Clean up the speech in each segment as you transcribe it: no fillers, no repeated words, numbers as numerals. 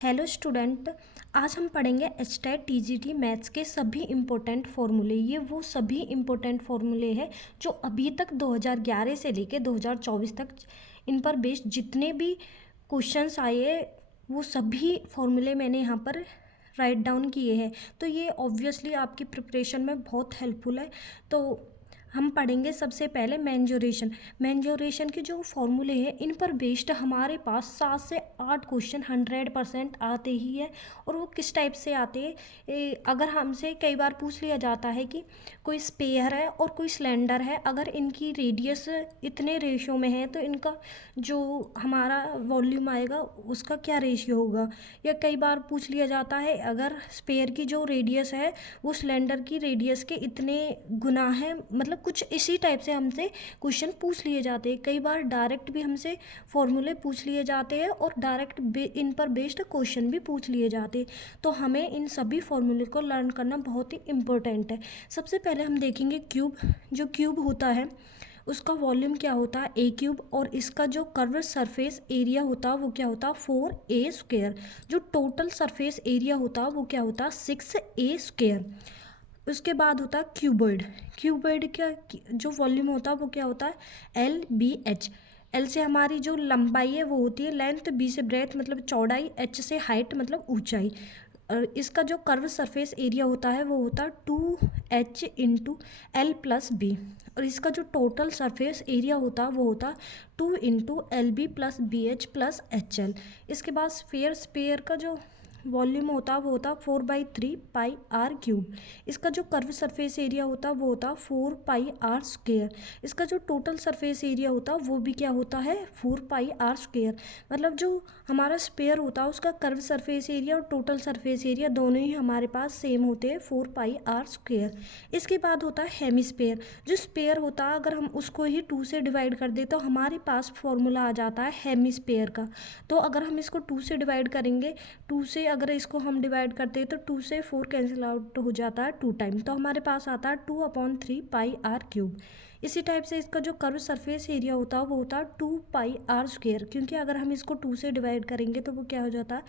Hello student. आज हम पढ़ेंगे एचटेट टीजीटी मैथ्स के सभी इम्पोर्टेंट फार्मूले। ये वो सभी इम्पोर्टेंट फार्मूले हैं जो अभी तक 2011 से लेके 2024 तक इन पर बेस्ड जितने भी क्वेश्चंस आए वो सभी फार्मूले मैंने यहाँ पर राइट डाउन किए हैं। तो ये ऑब्वियसली आपकी प्रिपरेशन में बहुत हेल्पफुल है। तो हम पढ़ेंगे सबसे पहले मेंजोरेशन। मेंजोरेशन के जो फॉर्मूले हैं इन पर बेस्ड हमारे पास 7 से 8 क्वेश्चन 100% आते ही है। और वो किस टाइप से आते हैं, अगर हमसे कई बार पूछ लिया जाता है कि कोई स्पेयर है और कोई सिलेंडर है, अगर इनकी रेडियस इतने रेशियो में है तो इनका जो हमारा वॉल्यूम आएगा उसका क्या रेशियो होगा। या कई बार पूछ लिया जाता है अगर स्पेयर की जो रेडियस है वो सिलेंडर की रेडियस के इतने गुना है, मतलब कुछ इसी टाइप से हमसे क्वेश्चन पूछ लिए जाते हैं। कई बार डायरेक्ट भी हमसे फॉर्मूले पूछ लिए जाते हैं और डायरेक्ट इन पर बेस्ड क्वेश्चन भी पूछ लिए जाते हैं। तो हमें इन सभी फॉर्मूले को लर्न करना बहुत ही इम्पोर्टेंट है। सबसे पहले हम देखेंगे क्यूब। जो क्यूब होता है उसका वॉल्यूम क्या होता है ए क्यूब, और इसका जो कर्व सरफेस एरिया होता है वो क्या होता है 4a²। जो टोटल सरफेस एरिया होता है वो क्या होता है 6a²। उसके बाद होता है क्यूबॉइड। क्यूबॉइड का जो वॉल्यूम होता है वो क्या होता है LBH। एल से हमारी जो लंबाई है वो होती है लेंथ, बी से ब्रेथ मतलब चौड़ाई, एच से हाइट मतलब ऊंचाई। और इसका जो कर्व सरफेस एरिया होता है वो होता है 2H × L + B। और इसका जो टोटल सरफेस एरिया होता है वो होता 2 × LB + BH + HL। इसके बाद स्पेयर का जो वॉल्यूम होता वो होता 4/3πr³। इसका जो कर्व सरफेस एरिया होता वो होता 4πr²। इसका जो टोटल सरफेस एरिया होता वो भी क्या होता है 4πr²। मतलब जो हमारा स्पेयर होता है उसका कर्व सरफेस एरिया और टोटल सरफेस एरिया दोनों ही हमारे पास सेम होते हैं 4πr²। इसके बाद होता है हेमिस्फेयर। जो स्पेयर होता है अगर हम उसको ही 2 से डिवाइड कर दे तो हमारे पास फॉर्मूला आ जाता है हेमिस्फेयर का। तो अगर हम इसको 2 से डिवाइड करेंगे, 2 से अगर इसको हम डिवाइड करते हैं तो 2 से 4 कैंसिल आउट हो जाता है 2 टाइम, तो हमारे पास आता है 2/3πr³। इसी टाइप से इसका जो कर्व सरफेस एरिया होता है वो होता है 2πr², क्योंकि अगर हम इसको 2 से डिवाइड करेंगे तो वो क्या हो जाता है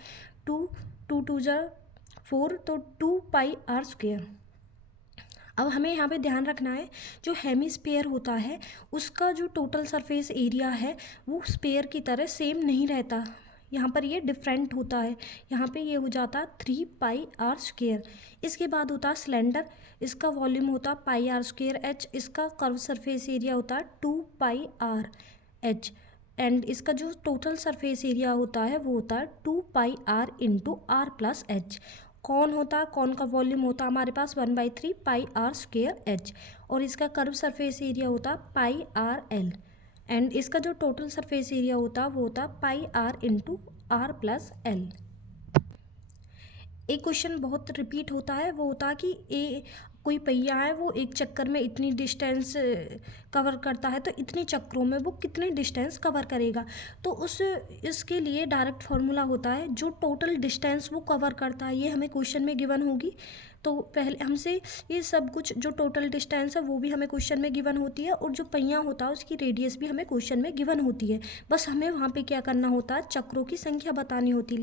2 तो 2πr²। अब हमें यहाँ पे ध्यान रखना है जो हेमिस्फेयर होता है उसका जो टोटल सरफेस एरिया है वो स्पेयर की तरह सेम नहीं रहता, यहाँ पर ये डिफरेंट होता है। यहाँ पे ये हो जाता 3πr²। इसके बाद होता है सिलेंडर। इसका वॉल्यूम होता πr²H। इसका कर्व सरफेस एरिया होता है 2πrH। एंड इसका जो टोटल सरफेस एरिया होता है वो होता है 2πr × R + H। कौन होता है, कौन का वॉल्यूम होता है हमारे पास 1/3πr²H। और इसका कर्व सरफेस एरिया होता πrL। एंड इसका जो टोटल सरफेस एरिया होता वो होता πr × R + L। एक क्वेश्चन बहुत रिपीट होता है, वो होता है कि कोई पहिया है वो एक चक्कर में इतनी डिस्टेंस कवर करता है, तो इतने चक्रों में वो कितने डिस्टेंस कवर करेगा। तो इसके लिए डायरेक्ट फार्मूला होता है जो टोटल डिस्टेंस वो कवर करता है, ये हमें क्वेश्चन में गिवन होगी। तो पहले हमसे ये सब कुछ जो टोटल डिस्टेंस है वो भी हमें क्वेश्चन में गिवन होती है, और जो पहिया होता है उसकी रेडियस भी हमें क्वेश्चन में गिवन होती है। बस हमें वहाँ पे क्या करना होता है, चक्रों की संख्या बतानी होती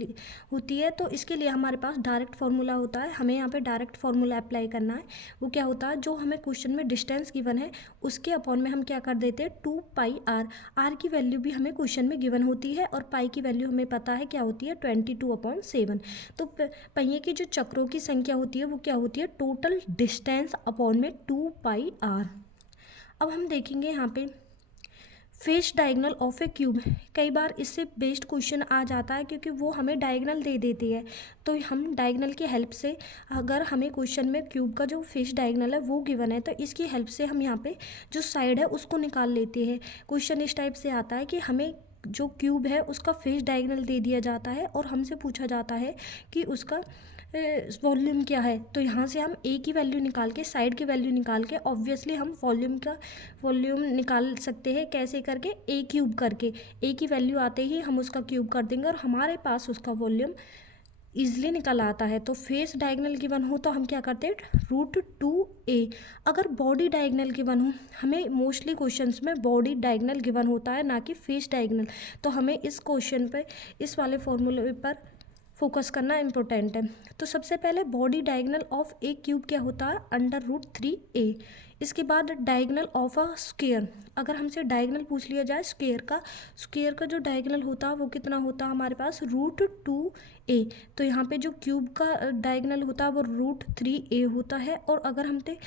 है। तो इसके लिए हमारे पास डायरेक्ट फार्मूला होता है, हमें यहाँ पे डायरेक्ट फार्मूला अप्लाई करना है। वो क्या होता है, जो हमें क्वेश्चन में डिस्टेंस गिवन है उसके अपॉन में हम क्या कर देते हैं 2πr। आर की वैल्यू भी हमें क्वेश्चन में गिवन होती है और पाई की वैल्यू हमें पता है क्या होती है 22/7। तो पहिए की जो चक्रों की संख्या होती है वो क्या होती है टोटल डिस्टेंस अपॉन में 2πr। अब हम देखेंगे यहाँ पे face diagonal of A cube. कई बार इससे बेस्ड क्वेश्चन आ जाता है क्योंकि वो हमें डायगनल दे देती है, तो हम डायगनल की हेल्प से अगर हमें क्वेश्चन में क्यूब का जो फेस डायगनल है वो गिवन है तो इसकी हेल्प से हम यहाँ पे जो साइड है उसको निकाल लेते हैं। क्वेश्चन इस टाइप से आता है कि हमें जो क्यूब है उसका फेस डायगनल दे दिया जाता है और हमसे पूछा जाता है कि उसका वॉल्यूम क्या है। तो यहाँ से हम ए की वैल्यू निकाल के साइड की वैल्यू निकाल के ऑब्वियसली हम वॉल्यूम निकाल सकते हैं, कैसे करके a³ करके। ए की वैल्यू आते ही हम उसका क्यूब कर देंगे और हमारे पास उसका वॉल्यूम ईजिली निकल आता है। तो फेस डायगनल गिवन हो तो हम क्या करते हैं √2a। अगर बॉडी डायगनल गिवन हो, हमें मोस्टली क्वेश्चंस में बॉडी डायगनल गिवन होता है ना कि फेस डायगनल, तो हमें इस क्वेश्चन पे इस वाले फॉर्मूले पर फोकस करना इम्पोर्टेंट है। तो सबसे पहले body diagonal of A cube क्या होता है, √3a। इसके बाद डायगोनल ऑफ अ स्क्वायर, अगर हमसे डायगोनल पूछ लिया जाए स्क्वायर का जो डायगोनल होता है वो कितना होता है हमारे पास, √2a। तो यहाँ पे जो क्यूब का डायगोनल होता है वो √3a होता है। और अगर हमसे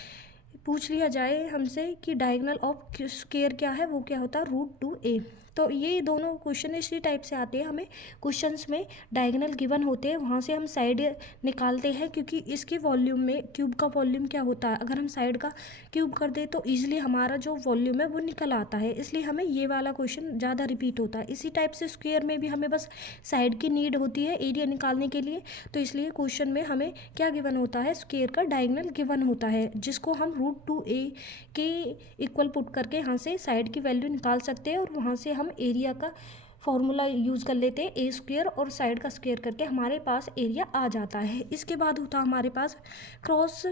पूछ लिया जाए हमसे कि डायगोनल ऑफ स्क्वायर क्या है, वो क्या होता है, √2a। तो ये दोनों क्वेश्चन इसी टाइप से आते हैं, हमें क्वेश्चंस में डायगोनल गिवन होते हैं, वहाँ से हम साइड निकालते हैं, क्योंकि इसके वॉल्यूम में क्यूब का वॉल्यूम क्या होता है, अगर हम साइड का क्यूब कर दें तो ईजिली हमारा जो वॉल्यूम है वो निकल आता है, इसलिए हमें ये वाला क्वेश्चन ज़्यादा रिपीट होता है। इसी टाइप से स्क्वायर में भी हमें बस साइड की नीड होती है एरिया निकालने के लिए, तो इसलिए क्वेश्चन में हमें क्या गिवन होता है, स्क्वायर का डायगोनल गिवन होता है, जिसको हम √2a के इक्वल पुट करके यहाँ से साइड की वैल्यू निकाल सकते हैं, और वहाँ से हम एरिया का फॉर्मूला यूज़ कर लेते हैं, a² और साइड का स्क्वायर करके हमारे पास एरिया आ जाता है। इसके बाद होता है हमारे पास cross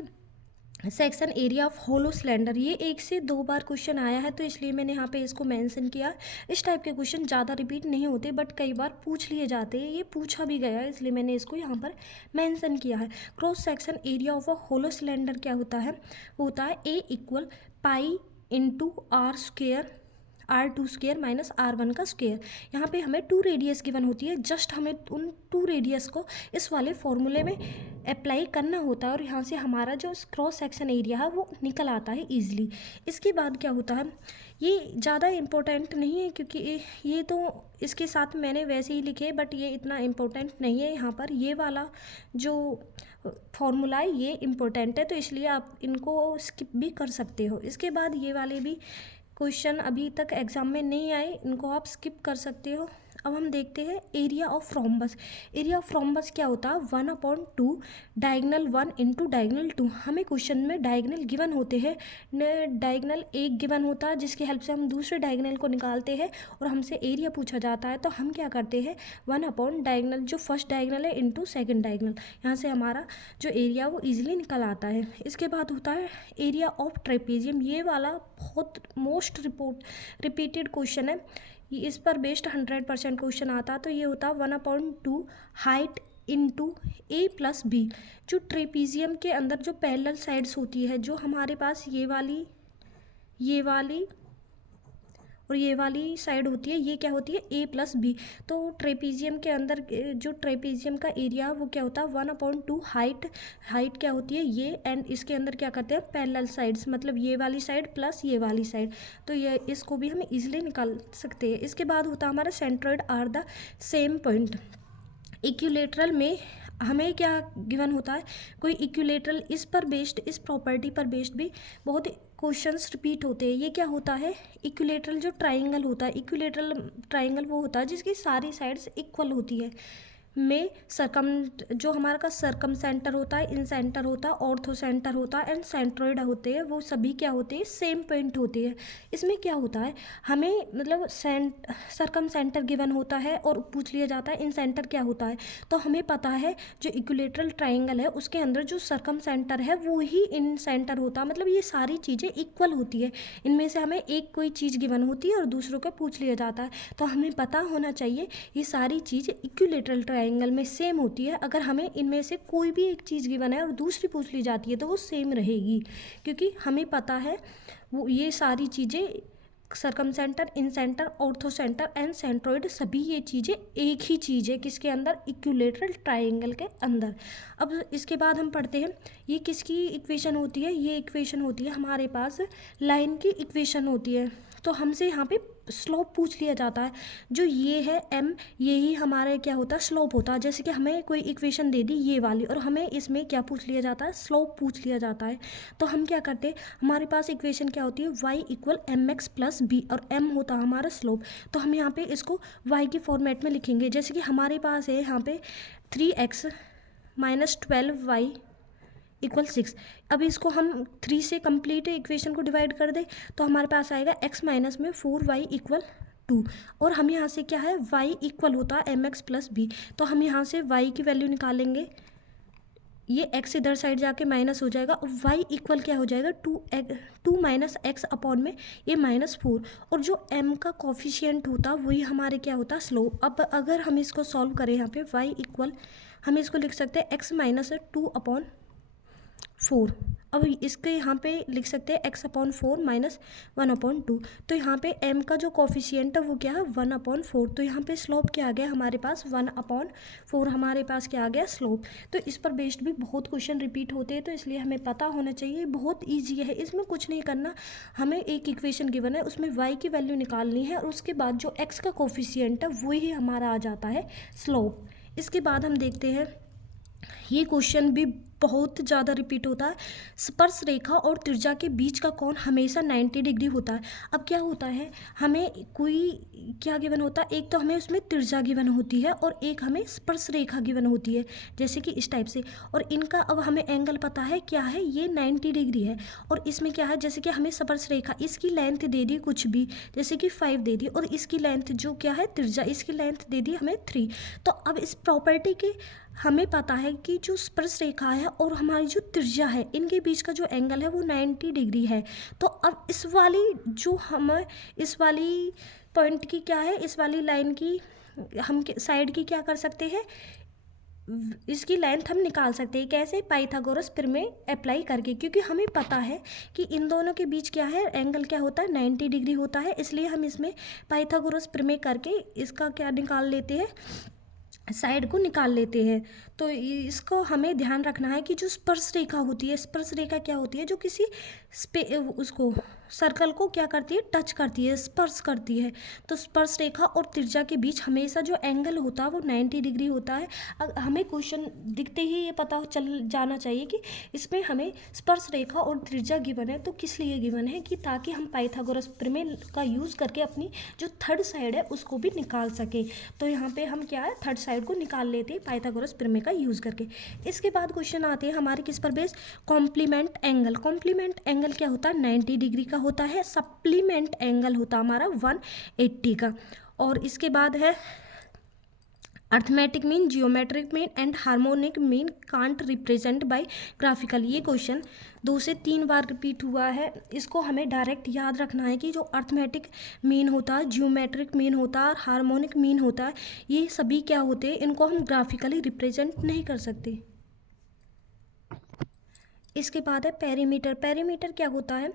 section area of hollow cylinder. ये 1 से 2 बार क्वेश्चन आया है, तो इसलिए मैंने यहाँ पे इसको मेंशन किया। इस टाइप के क्वेश्चन ज़्यादा रिपीट नहीं होते, बट कई बार पूछ लिए जाते हैं, ये पूछा भी गया है, इसलिए मैंने इसको यहाँ पर मेंशन किया है। Cross section area of a hollow cylinder क्या होता है, वो होता है A = pi into r² minus r1 का स्क्वायर। यहाँ पे हमें 2 रेडियस गिवन होती है, जस्ट हमें उन 2 रेडियस को इस वाले फॉर्मूले में अप्लाई करना होता है, और यहाँ से हमारा जो क्रॉस सेक्शन एरिया है वो निकल आता है ईजिली। इसके बाद क्या होता है, ये ज़्यादा इम्पोर्टेंट नहीं है, क्योंकि ये तो इसके साथ मैंने वैसे ही लिखे, बट ये इतना इम्पोर्टेंट नहीं है। यहाँ पर ये वाला जो फॉर्मूला है ये इम्पोर्टेंट है, तो इसलिए आप इनको स्किप भी कर सकते हो। इसके बाद ये वाले भी क्वेश्चन अभी तक एग्जाम में नहीं आए, इनको आप स्किप कर सकते हो। अब हम देखते हैं area of rhombus. Area of rhombus क्या होता है, 1/2 डायगोनल 1 इंटू डायगोनल 2। हमें क्वेश्चन में डायगोनल गिवन होते हैं, डायगोनल 1 गिवन होता है, जिसकी हेल्प से हम दूसरे डायगोनल को निकालते हैं, और हमसे एरिया पूछा जाता है, तो हम क्या करते हैं, 1/ डायगोनल जो फर्स्ट डायगोनल है इंटू सेकेंड डायगोनल, यहाँ से हमारा जो एरिया वो ईजिली निकल आता है। इसके बाद होता है एरिया ऑफ ट्रेपेजियम। ये वाला बहुत मोस्ट रिपीटेड क्वेश्चन है, इस पर बेस्ड 100% क्वेश्चन आता है। तो ये होता है 1/2 हाइट इंटू a+b। जो ट्रेपीजियम के अंदर जो पैरेलल साइड्स होती है, जो हमारे पास ये वाली और ये वाली साइड होती है, ये क्या होती है, a+b। तो ट्रेपीजियम के अंदर जो ट्रेपीजियम का एरिया वो क्या होता है, 1/2 हाइट क्या होती है ये, एंड इसके अंदर क्या करते हैं, पैरेलल साइड्स, मतलब ये वाली साइड प्लस ये वाली साइड, तो ये इसको भी हम इजीली निकाल सकते हैं। इसके बाद होता है हमारा centroid are the same point. Equilateral में हमें क्या गिवन होता है, कोई इक्विलेटरल, इस प्रॉपर्टी पर बेस्ड भी बहुत क्वेश्चंस रिपीट होते हैं। ये क्या होता है, इक्विलेटरल जो ट्राइंगल होता है, इक्विलेटरल ट्राइंगल वो होता है जिसकी सारी साइड्स इक्वल होती है, में जो हमारा का सरकम सेंटर होता है, इन सेंटर होता है, ऑर्थो सेंटर होता है, एंड सेंट्रोइड होते हैं, वो सभी क्या होते हैं, सेम पॉइंट होते हैं। इसमें क्या होता है, हमें मतलब सरकम सेंटर गिवन होता है, और पूछ लिया जाता है इन सेंटर क्या होता है, तो हमें पता है जो इक्विलेटरल ट्राइंगल है उसके अंदर जो सरकम सेंटर है वो ही इन सेंटर होता है, मतलब ये सारी चीज़ें इक्वल होती है। इनमें से हमें एक कोई चीज़ गिवन होती है और दूसरों का पूछ लिया जाता है, तो हमें पता होना चाहिए ये सारी चीज़ इक्विलेटरल ट्रायंगल में सेम होती है। अगर हमें इनमें से कोई भी एक चीज़ गिवन है और दूसरी पूछ ली जाती है तो वो सेम रहेगी, क्योंकि हमें पता है वो ये सारी चीज़ें circumcentre, incentre, orthocentre and centroid, सभी ये चीज़ें एक ही चीज़ है, किसके अंदर, इक्विलेटरल ट्रायंगल के अंदर। अब इसके बाद हम पढ़ते हैं ये किसकी इक्वेशन होती है, ये इक्वेशन होती है हमारे पास लाइन की इक्वेशन होती है। तो हमसे यहाँ पे स्लोप पूछ लिया जाता है, जो ये है m, यही हमारे क्या होता है, स्लोप होता है। जैसे कि हमें कोई इक्वेशन दे दी ये वाली, और हमें इसमें क्या पूछ लिया जाता है, स्लोप पूछ लिया जाता है। तो हम क्या करते हैं, हमारे पास इक्वेशन क्या होती है, y = mx + b, और m होता है हमारा स्लोप। तो हम यहाँ पे इसको y के फॉर्मेट में लिखेंगे। जैसे कि हमारे पास है यहाँ पे 3x - 12y = 6। अब इसको हम 3 से कंप्लीट इक्वेशन को डिवाइड कर दें तो हमारे पास आएगा x - में 4y = 2, और हम यहाँ से क्या है, y इक्वल होता है mx + b। तो हम यहाँ से y की वैल्यू निकालेंगे, ये x इधर साइड जाके माइनस हो जाएगा और y इक्वल क्या हो जाएगा 2 माइनस एक्स अपॉन में ये -4, और जो m का कॉफिशिएंट होता वही हमारे क्या होता स्लोप। अब अगर हम इसको सॉल्व करें यहाँ पे y इक्वल, हम इसको लिख सकते हैं x माइनस 2/4। अब इसके यहाँ पे लिख सकते हैं x/4 माइनस 1/2। तो यहाँ पे m का जो कॉफिशिएंट है वो क्या है 1/4। तो यहाँ पे स्लोप क्या आ गया हमारे पास 1/4, हमारे पास क्या आ गया स्लोप। तो इस पर बेस्ड भी बहुत क्वेश्चन रिपीट होते हैं, तो इसलिए हमें पता होना चाहिए। बहुत ईजी है, इसमें कुछ नहीं करना। हमें एक इक्वेशन गिवन है, उसमें y की वैल्यू निकालनी है और उसके बाद जो x का कॉफिशिएंट है वही हमारा आ जाता है स्लोप। इसके बाद हम देखते हैं, ये क्वेश्चन भी बहुत ज़्यादा रिपीट होता है। स्पर्श रेखा और त्रिज्या के बीच का कोण हमेशा 90 डिग्री होता है। अब क्या होता है, हमें कोई क्या गिवन होता है, एक तो हमें उसमें त्रिज्या गिवन होती है और एक हमें स्पर्श रेखा गिवन होती है, जैसे कि इस टाइप से। और इनका अब हमें एंगल पता है क्या है, ये 90 डिग्री है। और इसमें क्या है, जैसे कि हमें स्पर्श रेखा, इसकी लेंथ दे दी कुछ भी, जैसे कि 5 दे दी, और इसकी लेंथ जो क्या है त्रिज्या, इसकी लेंथ दे दी हमें 3। तो अब इस प्रॉपर्टी के हमें पता है कि जो स्पर्श रेखा है और हमारी जो त्रिज्या है, इनके बीच का जो एंगल है वो 90 डिग्री है। तो अब इस वाली पॉइंट की क्या है, इस वाली लाइन की हम साइड की क्या कर सकते हैं, इसकी लेंथ हम निकाल सकते हैं। कैसे, पाइथागोरस प्रमेय अप्लाई करके, क्योंकि हमें पता है कि इन दोनों के बीच क्या है एंगल क्या होता है 90 डिग्री होता है। इसलिए हम इसमें पाइथागोरस प्रमेय करके इसका क्या निकाल लेते हैं, साइड को निकाल लेते हैं। तो इसको हमें ध्यान रखना है कि जो स्पर्श रेखा होती है, स्पर्श रेखा क्या होती है, जो किसी उसको सर्कल को क्या करती है, टच करती है, स्पर्श करती है। तो स्पर्श रेखा और त्रिज्या के बीच हमेशा जो एंगल होता है वो 90 डिग्री होता है। हमें क्वेश्चन दिखते ही ये पता चल जाना चाहिए कि इसमें हमें स्पर्श रेखा और त्रिज्या गिवन है। तो किस लिए गिवन है, कि ताकि हम पाइथागोरस प्रमेय का यूज़ करके अपनी जो थर्ड साइड है उसको भी निकाल सके। तो यहाँ पे हम क्या है, थर्ड साइड को निकाल लेते हैं पाइथागोरस प्रमेय का यूज़ करके। इसके बाद क्वेश्चन आते हैं हमारे किस पर base, complement angle. Complement angle क्या होता है 90 डिग्री का होता है। सप्लीमेंट एंगल होता हमारा 180 का। और इसके बाद है arithmetic mean, geometric mean and harmonic mean can't represent by graphical. ये क्वेश्चन 2 से 3 बार रिपीट हुआ है। इसको हमें डायरेक्ट याद रखना है कि जो अर्थमेटिक मीन होता है, जियोमेट्रिक मीन होता है और हार्मोनिक मीन होता है, ये सभी क्या होते हैं, इनको हम ग्राफिकली रिप्रेजेंट नहीं कर सकते। इसके बाद है पेरीमीटर। पेरीमीटर क्या होता है,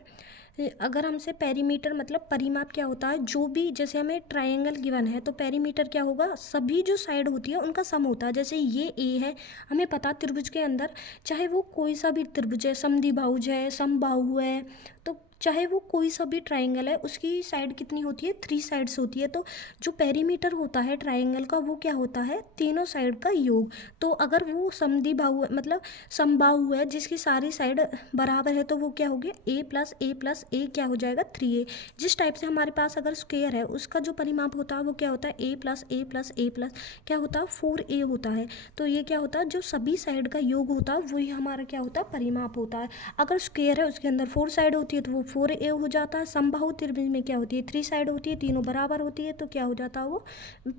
अगर हमसे पेरीमीटर मतलब परिमाप क्या होता है, जो भी, जैसे हमें ट्रायंगल गिवन है तो पेरीमीटर क्या होगा, सभी जो साइड होती है उनका सम होता है। जैसे ये ए है, हमें पता त्रिभुज के अंदर चाहे वो कोई सा भी त्रिभुज है, समद्विबाहुज है, समबाहु है, तो चाहे वो कोई सा भी ट्रायंगल है, उसकी साइड कितनी होती है, 3 साइड्स होती है। तो जो पेरीमीटर होता है ट्रायंगल का वो क्या होता है, तीनों साइड का योग। तो अगर वो समद्विबाहु मतलब समबाहु है जिसकी सारी साइड बराबर है, तो वो क्या हो गया a+a+a क्या हो जाएगा 3a। जिस टाइप से हमारे पास अगर स्क्वायर है उसका जो परिमाप होता है वो क्या होता है a+a+a+ क्या होता है 4a होता है। तो ये क्या होता है, जो सभी साइड का योग होता है वही हमारा क्या होता है परिमाप होता है। अगर स्क्वायर है उसके अंदर 4 साइड होती है तो वो 4a हो जाता है। समबाहु त्रिभुज में क्या होती है 3 साइड होती है, तीनों बराबर होती है, तो क्या हो जाता है वो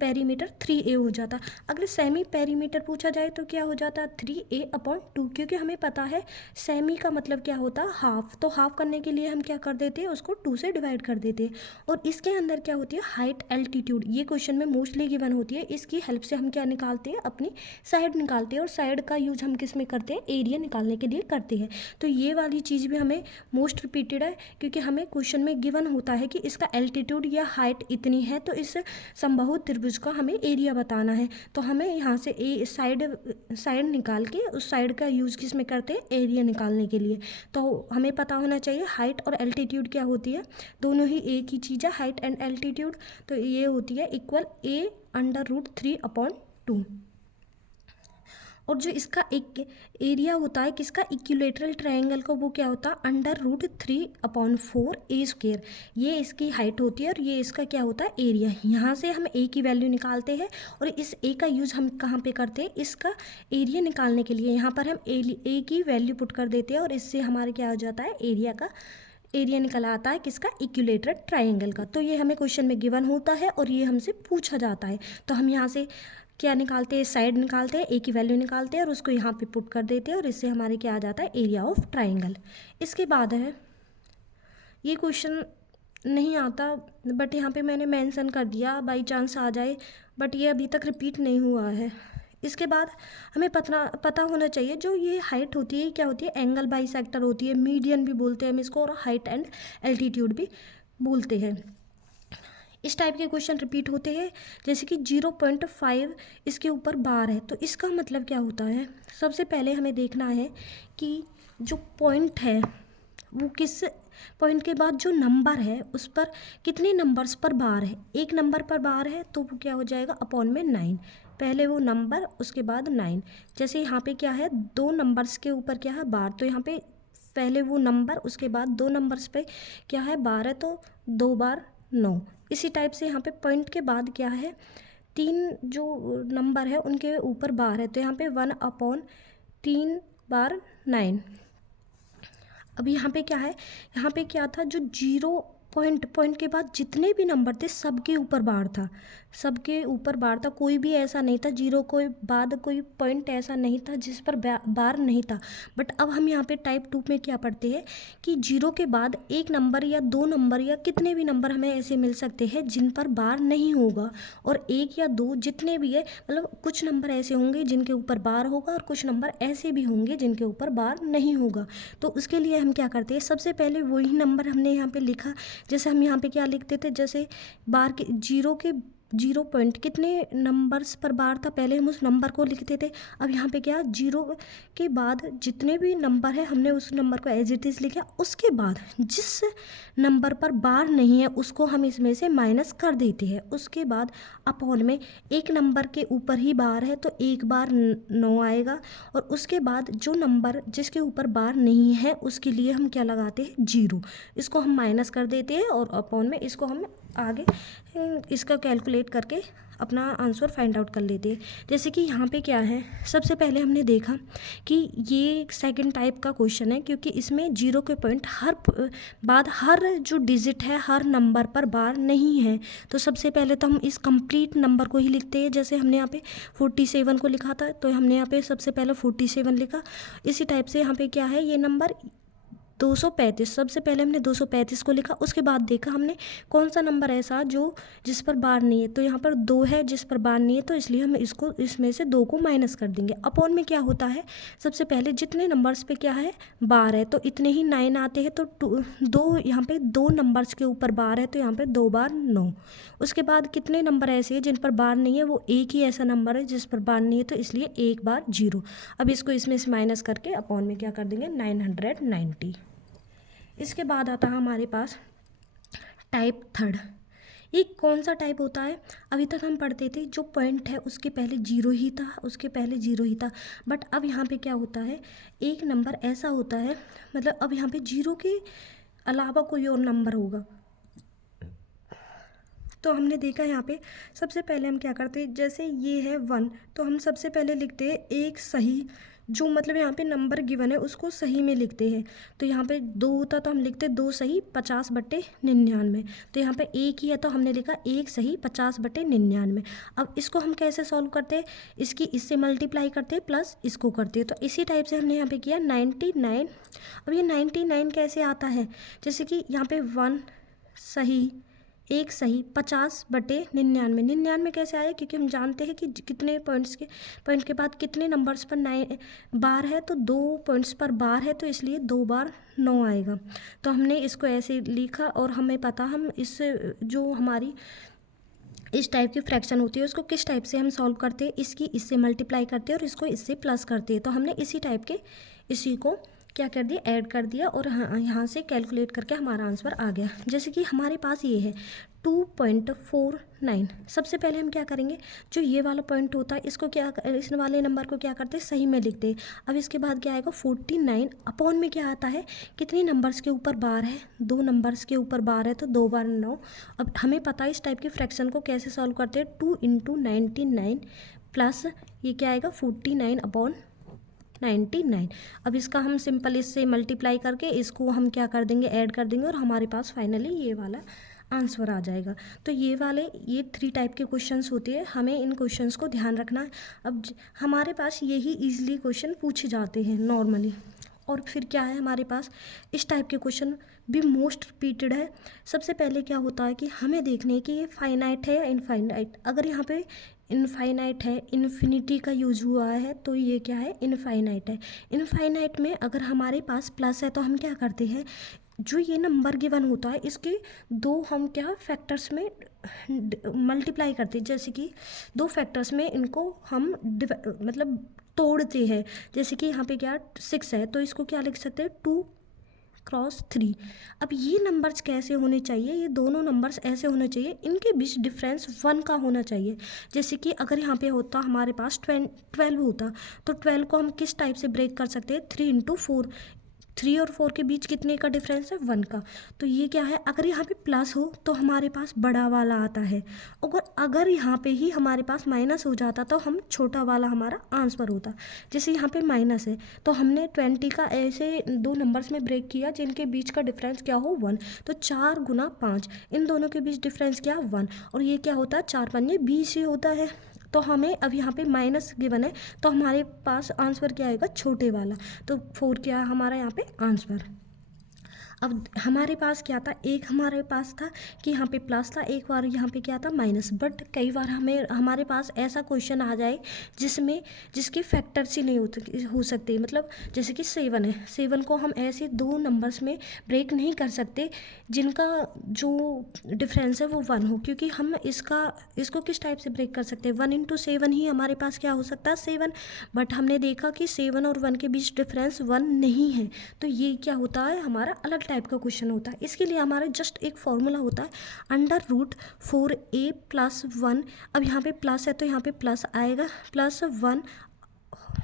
पेरीमीटर 3a हो जाता। अगर सेमी पेरीमीटर पूछा जाए तो क्या हो जाता है 3a/2, क्योंकि हमें पता है सेमी का मतलब क्या होता है हाफ। तो हाफ करने के लिए हम क्या कर देते हैं, उसको 2 से डिवाइड कर देते हैं। और इसके अंदर क्या होती है हाइट एल्टीट्यूड, ये क्वेश्चन में मोस्टली गिवन होती है। इसकी हेल्प से हम क्या निकालते हैं, अपनी साइड निकालते हैं। और साइड का यूज हम किस में करते हैं, एरिया निकालने के लिए करते हैं। तो ये वाली चीज़ भी हमें मोस्ट रिपीटेड है, क्योंकि हमें क्वेश्चन में गिवन होता है कि इसका एल्टीट्यूड या हाइट इतनी है, तो इस समबाहु त्रिभुज का हमें एरिया बताना है। तो हमें यहाँ से साइड निकाल के उस साइड का यूज़ किस में करते हैं, एरिया निकालने के लिए। तो हमें पता होना चाहिए हाइट और एल्टीट्यूड क्या होती है, दोनों ही एक ही चीज़ है, हाइट एंड एल्टीट्यूड। तो ये होती है इक्वल a/√3/2। और जो इसका एक एरिया होता है किसका, इक्विलेटरल ट्रायंगल का, वो क्या होता है √3/4a²। ये इसकी हाइट होती है और ये इसका क्या होता है एरिया। यहाँ से हम a की वैल्यू निकालते हैं और इस a का यूज़ हम कहाँ पे करते हैं, इसका एरिया निकालने के लिए। यहाँ पर हम a की वैल्यू पुट कर देते हैं और इससे हमारे क्या हो जाता है एरिया निकल आता है किसका, इक्विलेटरल ट्रायंगल का। तो ये हमें क्वेश्चन में गिवन होता है और ये हमसे पूछा जाता है। तो हम यहाँ से क्या निकालते हैं, साइड निकालते हैं, ए की वैल्यू निकालते हैं और उसको यहाँ पे पुट कर देते हैं और इससे हमारे क्या आ जाता है, एरिया ऑफ ट्राइंगल। इसके बाद है, ये क्वेश्चन नहीं आता बट यहाँ पे मैंने मेंशन कर दिया, बाई चांस आ जाए, बट ये अभी तक रिपीट नहीं हुआ है। इसके बाद हमें पता होना चाहिए, जो ये हाइट होती है क्या होती है, एंगल बाइसेक्टर होती है, मीडियन भी बोलते हैं हम इसको, और हाइट एंड एल्टीट्यूड भी बोलते हैं। इस टाइप के क्वेश्चन रिपीट होते हैं, जैसे कि 0.5 इसके ऊपर बार है, तो इसका मतलब क्या होता है, सबसे पहले हमें देखना है कि जो पॉइंट है वो किस पॉइंट के बाद जो नंबर है उस पर कितने नंबर्स पर बार है। एक नंबर पर बार है तो वो क्या हो जाएगा, अपॉन में 9, पहले वो नंबर उसके बाद 9। जैसे यहाँ पे क्या है, 2 नंबर्स के ऊपर क्या है, बार, तो यहाँ पे पहले वो नंबर उसके बाद 2 नंबर्स पे क्या है, बार है, तो 2 बार 9। इसी टाइप से यहाँ पे पॉइंट के बाद क्या है, 3 जो नंबर है उनके ऊपर बार है, तो यहाँ पे 1/3 बार 9। अब यहाँ पे क्या है, यहाँ पे क्या था, जो जीरो पॉइंट के बाद जितने भी नंबर थे सबके ऊपर बार था, सबके ऊपर बार था, कोई भी ऐसा नहीं था, जीरो के बाद कोई पॉइंट ऐसा नहीं था जिस पर बार नहीं था। बट अब हम यहाँ पे टाइप 2 में क्या पढ़ते हैं कि जीरो के बाद एक नंबर या 2 नंबर या कितने भी नंबर हमें ऐसे मिल सकते हैं जिन पर बार नहीं होगा, और 1 या 2 जितने भी है, मतलब कुछ नंबर ऐसे होंगे जिनके ऊपर बार होगा और कुछ नंबर ऐसे भी होंगे जिनके ऊपर बार नहीं होगा। तो उसके लिए हम क्या करते हैं, सबसे पहले वही नंबर हमने यहाँ पे लिखा, जैसे हम यहाँ पे क्या लिखते थे, जैसे बार के 0 पॉइंट कितने नंबर्स पर बार था, पहले हम उस नंबर को लिखते थे। अब यहाँ पे क्या, 0 के बाद जितने भी नंबर है हमने उस नंबर को एज इट इज़ लिखा, उसके बाद जिस नंबर पर बार नहीं है उसको हम इसमें से माइनस कर देते हैं। उसके बाद अपॉन में एक नंबर के ऊपर ही बार है तो 1 बार 9 आएगा, और उसके बाद जो नंबर जिसके ऊपर बार नहीं है उसके लिए हम क्या लगाते हैं, 0, इसको हम माइनस कर देते हैं और अपॉन में इसको हम आगे इसका कैलकुलेट करके अपना आंसर फाइंड आउट कर लेते हैं। जैसे कि यहाँ पे क्या है, सबसे पहले हमने देखा कि ये सेकंड टाइप का क्वेश्चन है, क्योंकि इसमें 0 के पॉइंट हर जो डिजिट है हर नंबर पर बार नहीं है। तो सबसे पहले तो हम इस कंप्लीट नंबर को ही लिखते हैं, जैसे हमने यहाँ पे 47 को लिखा था तो हमने यहाँ पे सबसे पहले 47 लिखा। इसी टाइप से यहाँ पे क्या है, ये नंबर 235, सबसे पहले हमने 235 को लिखा, उसके बाद देखा हमने कौन सा नंबर ऐसा जो जिस पर बार नहीं है, तो यहाँ पर 2 है जिस पर बार नहीं है, तो इसलिए हम इसको इसमें से 2 को माइनस कर देंगे। अपॉन में क्या होता है, सबसे पहले जितने नंबर्स पे क्या है, बार है, तो इतने ही 9 आते हैं, तो 2 यहाँ पे 2 नंबर्स के ऊपर बार है तो यहाँ पे 2 बार 9। उसके बाद कितने नंबर ऐसे हैं जिन पर बार नहीं है, वो एक ही ऐसा नंबर है जिस पर बार नहीं है, तो इसलिए 1 बार 0। अब इसको इसमें से माइनस करके अपॉन में क्या कर देंगे, 990। इसके बाद आता है हमारे पास टाइप 3। ये कौन सा टाइप होता है, अभी तक हम पढ़ते थे जो पॉइंट है उसके पहले 0 ही था, उसके पहले 0 ही था, बट अब यहाँ पे क्या होता है, एक नंबर ऐसा होता है, मतलब अब यहाँ पे 0 के अलावा कोई और नंबर होगा। तो हमने देखा यहाँ पे सबसे पहले हम क्या करते हैं, जैसे ये है 1, तो हम सबसे पहले लिखते हैं एक सही, जो मतलब यहाँ पे नंबर गिवन है उसको सही में लिखते हैं। तो यहाँ पे 2 होता तो हम लिखते 2 सही 50/99, तो यहाँ पे 1 ही है तो हमने लिखा 1 सही 50/99। अब इसको हम कैसे सॉल्व करते हैं, इससे मल्टीप्लाई करते हैं प्लस इसको करते हैं, तो इसी टाइप से हमने यहाँ पे किया 99। अब ये 99 कैसे आता है, जैसे कि यहाँ पे 1 सही 1 सही 50/99, 99 कैसे आया, क्योंकि हम जानते हैं कि कितने पॉइंट के बाद कितने नंबर्स पर 9 बार है, तो 2 पॉइंट्स पर बार है, तो इसलिए 2 बार 9 आएगा। तो हमने इसको ऐसे लिखा, और हमें पता हम इस जो हमारी इस टाइप की फ्रैक्शन होती है उसको किस टाइप से हम सॉल्व करते हैं, इससे मल्टीप्लाई करते हैं और इसको इससे प्लस करते हैं। तो हमने इसी टाइप के इसी को क्या कर दिया, ऐड कर दिया, और यहाँ से कैलकुलेट करके हमारा आंसर आ गया। जैसे कि हमारे पास ये है 2.49। सबसे पहले हम क्या करेंगे, जो ये वाला पॉइंट होता है इसको इस वाले नंबर को क्या करते हैं, सही में लिखते हैं। अब इसके बाद क्या आएगा 49, अपॉन में क्या आता है, कितने नंबर्स के ऊपर बार है, 2 नंबर्स के ऊपर बार है, तो 2 बार 9। अब हमें पता है इस टाइप की फ्रैक्शन को कैसे सॉल्व करते हैं, 2 × 99 प्लस ये क्या आएगा 49/99। अब इसका हम सिंपल इससे मल्टीप्लाई करके इसको हम क्या कर देंगे, ऐड कर देंगे, और हमारे पास फाइनली ये वाला आंसर आ जाएगा। तो ये 3 टाइप के क्वेश्चंस होते हैं, हमें इन क्वेश्चंस को ध्यान रखना है। अब हमारे पास यही ईजिली क्वेश्चन पूछे जाते हैं नॉर्मली। और फिर क्या है हमारे पास, इस टाइप के क्वेश्चन भी मोस्ट रिपीटेड है। सबसे पहले क्या होता है कि हमें देखने है कि ये फाइनाइट है या इनफाइनाइट। अगर यहाँ पे इनफाइनाइट है, इन्फिनिटी का यूज हुआ है, तो ये क्या है, इनफाइनाइट है। इनफाइनाइट में अगर हमारे पास प्लस है तो हम क्या करते हैं, जो ये नंबर गिवन होता है इसके दो हम क्या फैक्टर्स में मल्टीप्लाई करते हैं। जैसे कि दो फैक्टर्स में इनको हम मतलब तोड़ते हैं। जैसे कि यहाँ पे क्या 6 है तो इसको क्या लिख सकते हैं, 2×3। अब ये नंबर्स कैसे होने चाहिए, ये दोनों नंबर्स ऐसे होने चाहिए, इनके बीच डिफरेंस 1 का होना चाहिए। जैसे कि अगर यहाँ पे होता हमारे पास 12 होता, तो 12 को हम किस टाइप से ब्रेक कर सकते हैं, 3 × 4। 3 और 4 के बीच कितने का डिफरेंस है, 1 का। तो ये क्या है, अगर यहाँ पे प्लस हो तो हमारे पास बड़ा वाला आता है, और अगर यहाँ पे ही हमारे पास माइनस हो जाता तो हम छोटा वाला हमारा आंसर होता। जैसे यहाँ पे माइनस है तो हमने 20 का ऐसे दो नंबर्स में ब्रेक किया जिनके बीच का डिफरेंस क्या हो, 1। तो 4 × 5, इन दोनों के बीच डिफरेंस क्या, 1। और ये क्या होता है, 4 × 5 20 ही होता है। तो हमें अब यहाँ पे माइनस गिवन है तो हमारे पास आंसर क्या आएगा, छोटे वाला। तो 4 क्या है हमारा यहाँ पे आंसर। अब हमारे पास क्या था, एक हमारे पास था कि यहाँ पे प्लस था, एक बार यहाँ पे क्या था, माइनस। बट कई बार हमारे पास ऐसा क्वेश्चन आ जाए जिसके फैक्टर्स ही नहीं हो सकते। मतलब जैसे कि 7 है, 7 को हम ऐसे दो नंबर्स में ब्रेक नहीं कर सकते जिनका जो डिफरेंस है वो 1 हो, क्योंकि हम इसको किस टाइप से ब्रेक कर सकते हैं, 1 × 7 ही हमारे पास क्या हो सकता है, 7। बट हमने देखा कि 7 और 1 के बीच डिफरेंस 1 नहीं है, तो ये क्या होता है, हमारा अलग टाइप का क्वेश्चन होता है। इसके लिए हमारा जस्ट एक फॉर्मूला होता है, √4a + 1। अब यहाँ पे प्लस है तो यहाँ पे प्लस आएगा, +1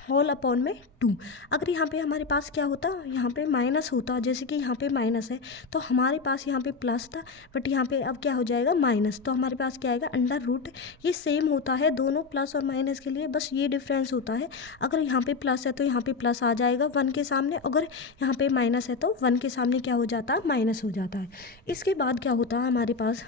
होल अपॉन में 2। अगर यहाँ पे हमारे पास क्या होता, यहाँ पे माइनस होता, जैसे कि यहाँ पे माइनस है तो हमारे पास यहाँ पे प्लस था, बट यहाँ पे अब क्या हो जाएगा, माइनस। तो हमारे पास क्या आएगा, √। ये सेम होता है दोनों प्लस और माइनस के लिए, बस ये डिफरेंस होता है। अगर यहाँ पे प्लस है तो यहाँ पे प्लस आ जाएगा 1 के सामने, अगर यहाँ पे माइनस है तो 1 के सामने क्या हो जाता है, माइनस हो जाता है। इसके बाद क्या होता है हमारे पास,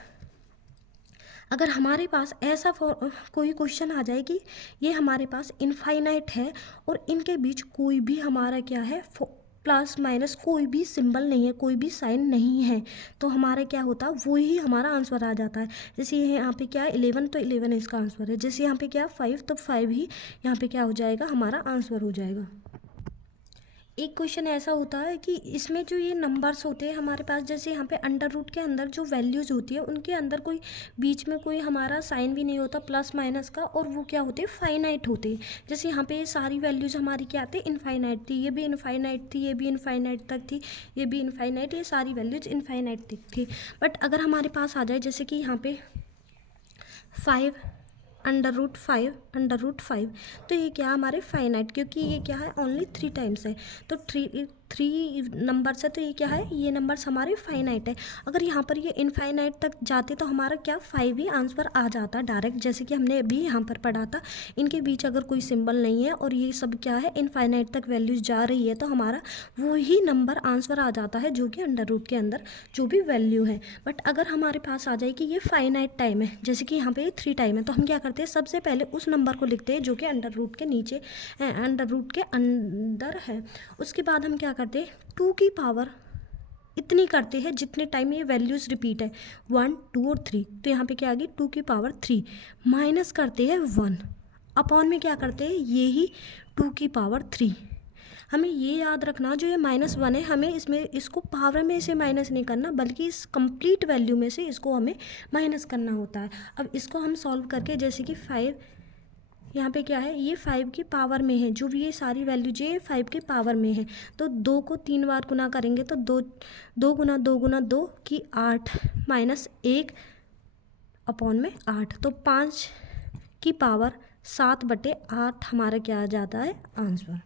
अगर हमारे पास ऐसा कोई क्वेश्चन आ जाए कि ये हमारे पास इनफाइनाइट है और इनके बीच कोई भी हमारा क्या है, प्लस माइनस कोई भी सिंबल नहीं है, कोई भी साइन नहीं है, तो हमारा क्या होता है, वो ही हमारा आंसर आ जाता है। जैसे ये यहाँ पे क्या है 11, तो 11 इसका आंसर है। जैसे यहाँ पे क्या 5, तो 5 ही यहाँ पे क्या हो जाएगा, हमारा आंसर हो जाएगा। एक क्वेश्चन ऐसा होता है कि इसमें जो ये नंबर्स होते हैं हमारे पास, जैसे यहाँ पे √, के अंदर जो वैल्यूज़ होती है उनके अंदर कोई बीच में कोई हमारा साइन भी नहीं होता प्लस माइनस का, और वो क्या होते हैं, फाइनाइट होते हैं। जैसे यहाँ पे ये सारी वैल्यूज़ हमारी क्या आती है, इनफाइनाइट थी, ये भी इनफाइनाइट थी, ये भी इनफाइनाइट तक थी, ये भी इनफाइनाइट, ये सारी वैल्यूज़ इनफाइनाइट तक थी। बट अगर हमारे पास आ जाए जैसे कि यहाँ पे 5 √5, तो ये क्या हमारे फाइनाइट, क्योंकि ये क्या है, ओनली 3 टाइम्स है, तो 3 नंबर्स है, तो ये क्या है, ये नंबर्स हमारे फाइनाइट है। अगर यहाँ पर ये इनफाइनाइट तक जाते तो हमारा क्या 5 ही आंसर आ जाता डायरेक्ट, जैसे कि हमने अभी यहाँ पर पढ़ा था। इनके बीच अगर कोई सिंबल नहीं है और ये सब क्या है, इनफाइनाइट तक वैल्यूज जा रही है, तो हमारा वो ही नंबर आंसर आ जाता है, जो कि √, के अंदर जो भी वैल्यू है। बट अगर हमारे पास आ जाए कि ये फाइनाइट टाइम है, जैसे कि यहाँ पे 3 टाइम है, तो हम क्या करते हैं, सबसे पहले उस नंबर को लिखते हैं जो कि √, के नीचे √, के अंदर है। उसके बाद हम क्या करते हैं, 2 की पावर इतनी करते हैं जितने टाइम ये वैल्यूज़ रिपीट है, 1, 2 और 3। तो यहाँ पे क्या आ गई, 2 की पावर 3, माइनस करते हैं 1, अपॉन में क्या करते हैं, ये ही 2 की पावर 3। हमें ये याद रखना, जो ये -1 है, हमें इसको पावर में से माइनस नहीं करना, बल्कि इस कंप्लीट वैल्यू में से इसको हमें माइनस करना होता है। अब इसको हम सॉल्व करके, जैसे कि 5 यहाँ पे क्या है, ये 5 की पावर में है, जो भी ये सारी वैल्यू जो ये 5 की पावर में है, तो 2 को 3 बार गुना करेंगे तो 2 गुना 2 गुना 2 की 8 -1 अपॉन में 8, तो 5 की पावर 7/8 हमारा क्या आ जाता है, आंसर।